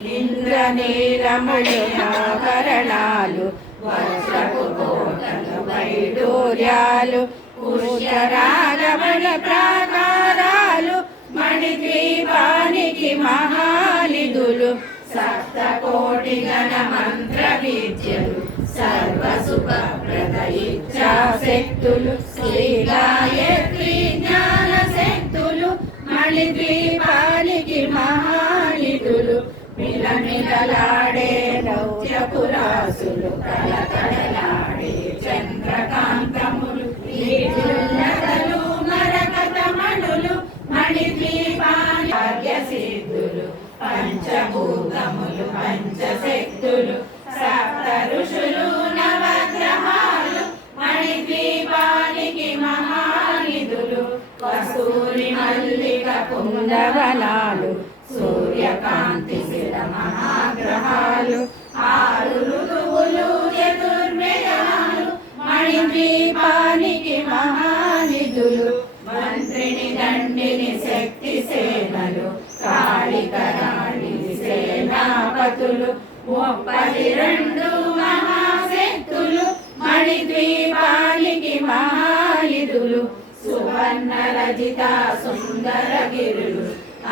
ఇంద్రనీలములు ఆభరణాలు వర్షపు కోటలు వైడూర్యాలు పుష్కరాగముల ప్రాకారాలు మణిద్వీపానికి మహానిధులు సప్తకోటి గణ మంత్ర విద్యలు సర్వసుఖప్రద ఇచ్ఛాశక్తులు శ్రీగాయత్రి జ్ఞాన శక్తులు మణిద్వీపానికి మహానిధులు మిలమిలలాడే నౌత్యపురాసులు కళకళలాడే చంద్రకాంతములు ఈలతలు మరకతమణులు మణిద్వీపాని భాగ్యసిద్ధులు పంచభూతములు పంచశక్తులు సప్త ఋషులు నవగ్రహాలు మణిద్వీపానికి మహానిధులు కస్తూరి మల్లిక కుందవనాలు సూర్యకాంతి శిల మహాగ్రహాలు ఆరు ఋతువులు చతుర్వేదాలు మణిద్వీపానికి మహానిధులు మంత్రిని దండిని శక్తి సేనలు కాళికరాళి సేనాపతులు 32 మహాశక్తులు మణిద్వీపానికి మహానిధులు సువర్ణ రజిత సుందర గిరులు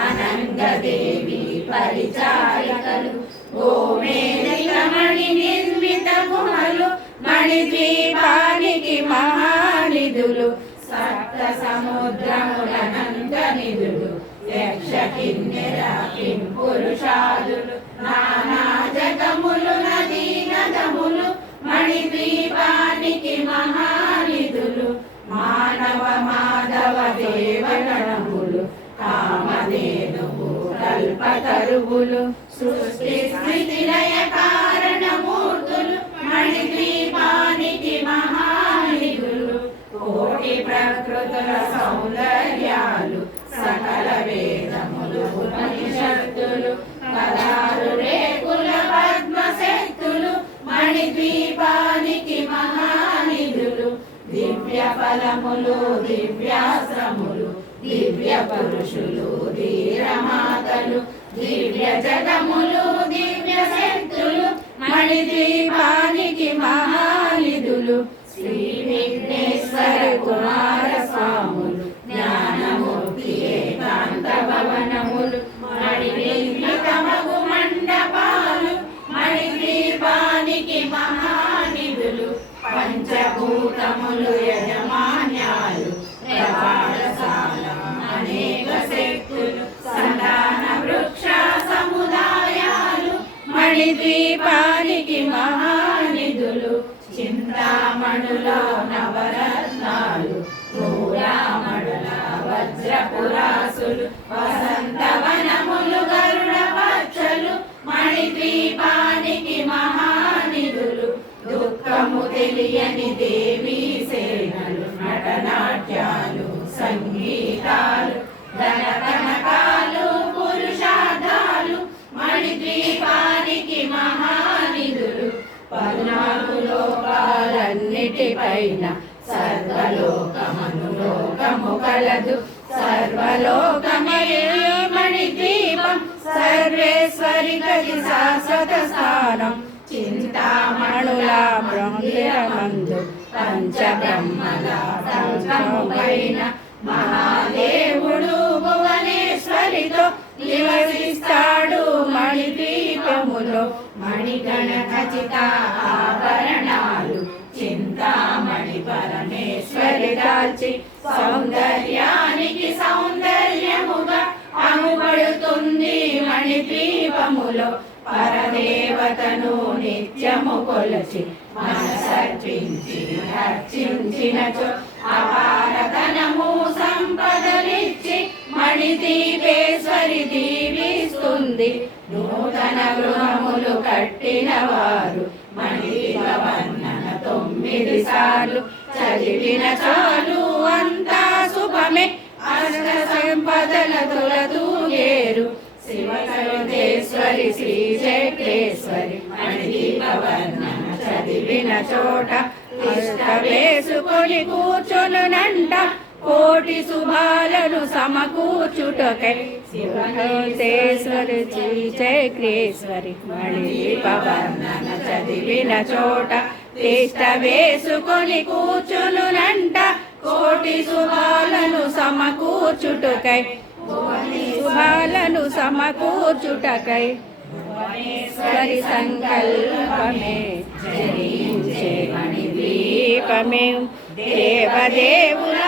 అనంగదేవి పరిచారికలు గోమేధికమణి నిర్మిత గుహలు మణిద్వీపానికి మహానిధులు సప్త సముద్రములనంత నిధులు యక్ష కిన్నెర పురుషాదులు నానా జగములు నదీ నదములు మణిద్వీపానికి మహానిధులు మానవ మాధవ దేవగణములు కామధేనువు కల్పతరువులు సృష్టి స్థితి లయ కారణమూర్తులు మణిద్వీపానికి మహానిధులు కోటి ప్రకృతుల సౌందర్యాలు సకల వేదములు ఉపనిషత్తులు 16 రేకుల పద్మశక్తులు మణిద్వీపానికి మహానిధులు దివ్య ఫలములు దివ్యాశ్రములు దివ్య పురుషులు ధీరమాతలు దివ్య జగములు దివ్య శక్తులు మణిద్వీపానికి మహానిధులు శ్రీ విఘ్నేశ్వర కుమార స్వాములు జ్ఞానమూర్తి ఏకాంత భవనములు మణినిర్మితమగు మండపాలు మణిద్వీపానికి మహానిధులు పంచభూతములు యజమాన్యాలు ప్రపాఠశాల అనేక శక్తులు సంతాన వృక్ష సముదాయాలు మణిద్వీపానికి మహానిధులు చింతామణులో నవరత్నాలు మూలామణుల వజ్రపురాసులు వసంతవనములు గరుడ పక్షలు మణిద్వీపానికి మహానిధులు దుఃఖము తెలియని దేవీ సేనలు నటనాట్యాలు సంగీతాలు ధనకనకాలు పురుషార్థాలు మణిద్వీపానికి మహానిధులు 14 లోకాలన్నిటిపైన సర్వలోకమనులోకము కలదు సర్వలోకమయే మణిద్వీపం సర్వేశ్వరి గది శాశ్వత స్థానం చింతామణుల బ్రహ్మమందు పంచబ్రహ్మల పంచముపైన మహాదేవుడు భువనేశ్వరితో నివసిస్తాడు మణిద్వీపములో మణిగణ ఖచిత ఆభరణాలు చింతామణి పరమేశ్వరి దాల్చి సౌందర్యానికి సౌందర్యముగా అముపడుతుంది మణిద్వీపములో పరదేవతను నిత్యము కొలచి మనసర్పించి అర్చించినచో అపారతనము సంపదలిచ్చి మణిద్వీపేశ్వరి దీవిస్తుంది నూతన గృహములు కట్టిన వారు మణిద్వీపవర్ణన 9 సార్లు చదివిన చాలు అంతా శుభమే అష్ట సంపదల తొలతూగేరు శివసవితేశ్వరి శ్రీ చక్రేశ్వరి మణిద్వీపవర్ణన చదివిన చోట ఇష్ట వేసుకొని కూర్చొనునంట కోటి శుభాలను సమకూర్చుటకై శివహంసేశ్వరి చైక్రేశ్వరి మణిదీపవర్ణన చదివిన చోట తిష్ట వేసుకొని కూర్చునునంట కోటి శుభాలను సమకూర్చుటకై శుభాలను సమకూర్చుటకై భువనేశ్వరి సంకల్పమే జరించే మణిదీపమే దేవదేవుల